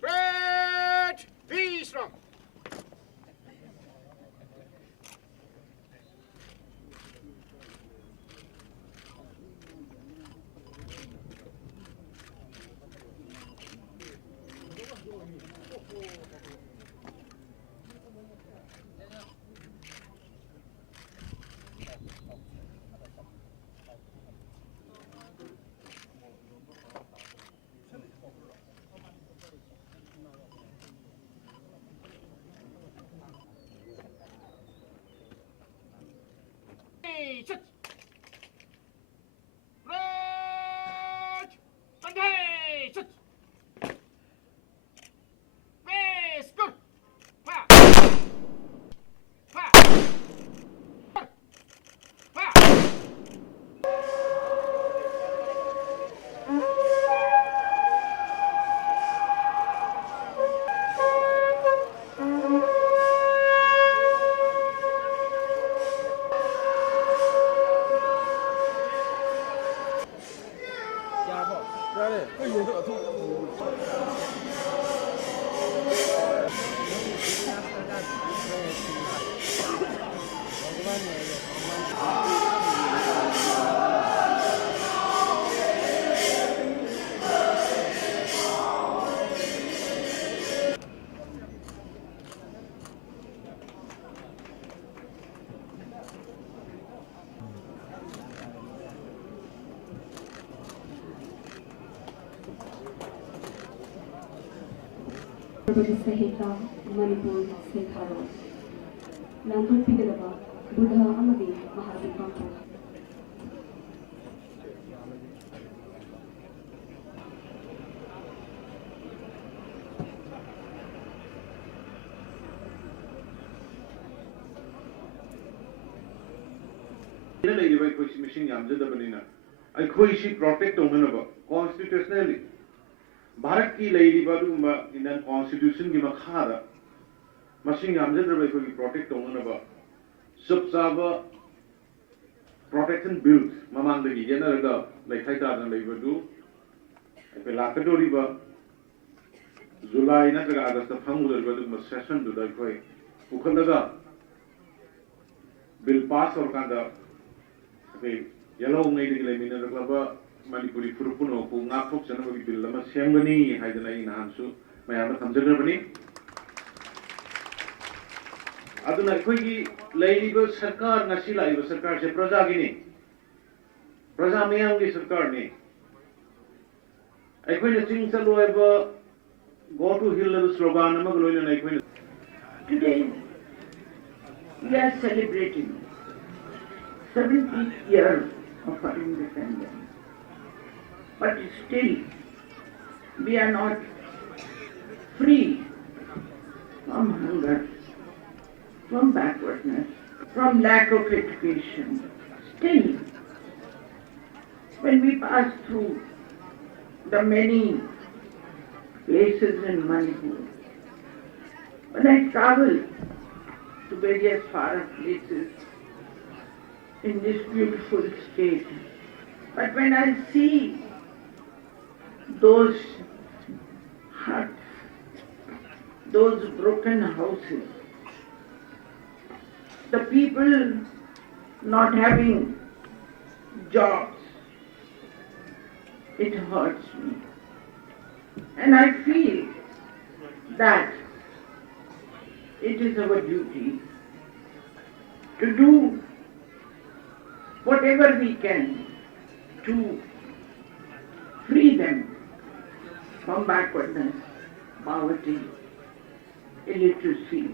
Red, be strong. Hey, sit. Red, and hey, sit. Base, good. Pa. Pa. Pa. Sahita Manipur Sintharo Nandun Pidalaba Buddha Amadi Mahadipampu Machine Yamjadabanina. I coishi protect Omanaba constitutionally. Bharati lady Badumba in the constitution give a khara. Machine Yamjadaba protect Omanaba. Subsaba protection bills. Mamang the general like Haita and Labor do. If a Lakadoriba July Naga August of Hamul session to the Koi. Ukalaga bill pass or Kanda. Yellow native lemina club, Manipuri Furupuno, who not folks and we build them a Shamani, Haidana in Hansu, Mayama Kamjagabani. Aduna Quigi, Lady Sarkar, Nasila, you Sarkar, Prozagini. Prozamiangi Sarkarni. I quit a thing Salva go to Hill slogan, Magaloan, and I quit. Today, we are celebrating 70th year of our independence. But still, we are not free from hunger, from backwardness, from lack of education. Still, when we pass through the many places in Manipur, when I travel to various far places, in this beautiful state. But when I see those huts, those broken houses, the people not having jobs, it hurts me. And I feel that it is our duty to do whatever we can to free them from backwardness, poverty, illiteracy,